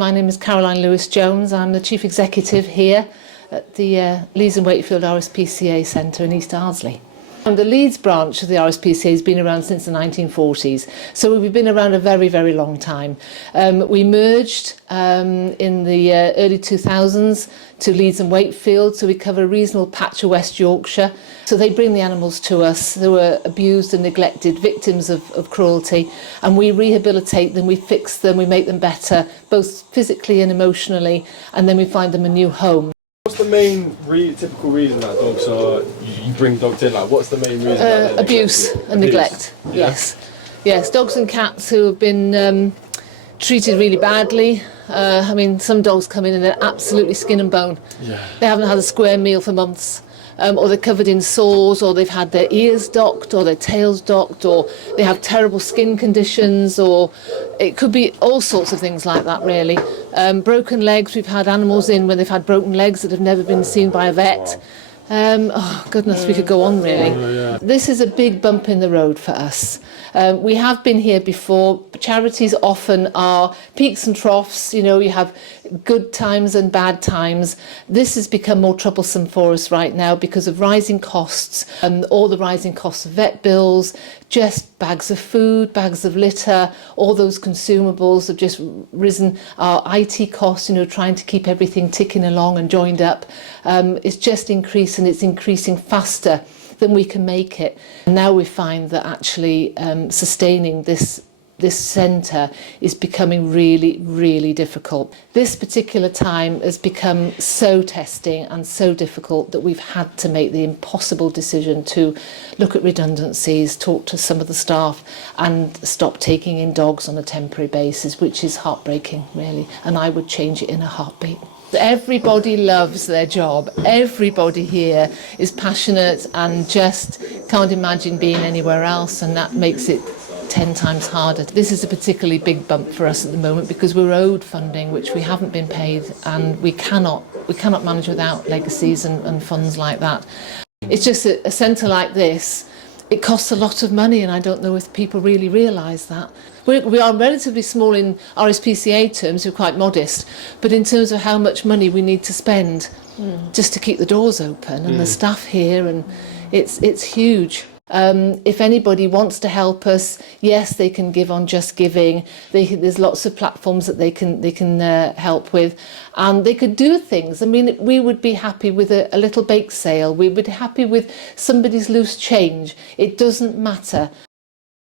My name is Caroline Lewis-Jones. I'm the Chief Executive here at the Leeds and Wakefield RSPCA Centre in East Ardsley. And the Leeds branch of the RSPCA has been around since the 1940s, so we've been around a very, very long time. We merged in the early 2000s to Leeds and Wakefield, so we cover a reasonable patch of West Yorkshire. So they bring the animals to us who were abused and neglected, victims of cruelty, and we rehabilitate them, we fix them, we make them better, both physically and emotionally, and then we find them a new home. What's the main typical reason that dogs are, you bring dogs in? Like, what's the main reason? Abuse and neglect, yes. Yes, dogs and cats who have been treated really badly. I mean, some dogs come in and they're absolutely skin and bone. Yeah. They haven't had a square meal for months. Or they're covered in sores, or they've had their ears docked, or their tails docked, or they have terrible skin conditions, or it could be all sorts of things like that, really. Broken legs, we've had animals in when they've had broken legs that have never been seen by a vet. Oh goodness, we could go on really. This is a big bump in the road for us. We have been here before. Charities often are peaks and troughs, you know, you have good times and bad times. This has become more troublesome for us right now because of rising costs, all the rising costs of vet bills, just bags of food, bags of litter, all those consumables have just risen. Our IT costs, you know, trying to keep everything ticking along and joined up, it's just increased, and it's increasing faster than we can make it. And now we find that actually sustaining this centre is becoming really, really difficult. This particular time has become so testing and so difficult that we've had to make the impossible decision to look at redundancies, talk to some of the staff and stop taking in dogs on a temporary basis, which is heartbreaking, really, and I would change it in a heartbeat. Everybody loves their job. Everybody here is passionate and just can't imagine being anywhere else, and that makes it 10 times harder. This is a particularly big bump for us at the moment because we're owed funding which we haven't been paid, and we cannot manage without legacies and funds like that. It's just a centre like this, it costs a lot of money, and I don't know if people really realise that. We are relatively small in RSPCA terms, we're quite modest, but in terms of how much money we need to spend just to keep the doors open and the staff here, and it's huge. If anybody wants to help us, yes, they can give on Just Giving. There's lots of platforms that they can help with, and they could do things. I mean, we would be happy with a little bake sale. We would be happy with somebody's loose change. It doesn't matter.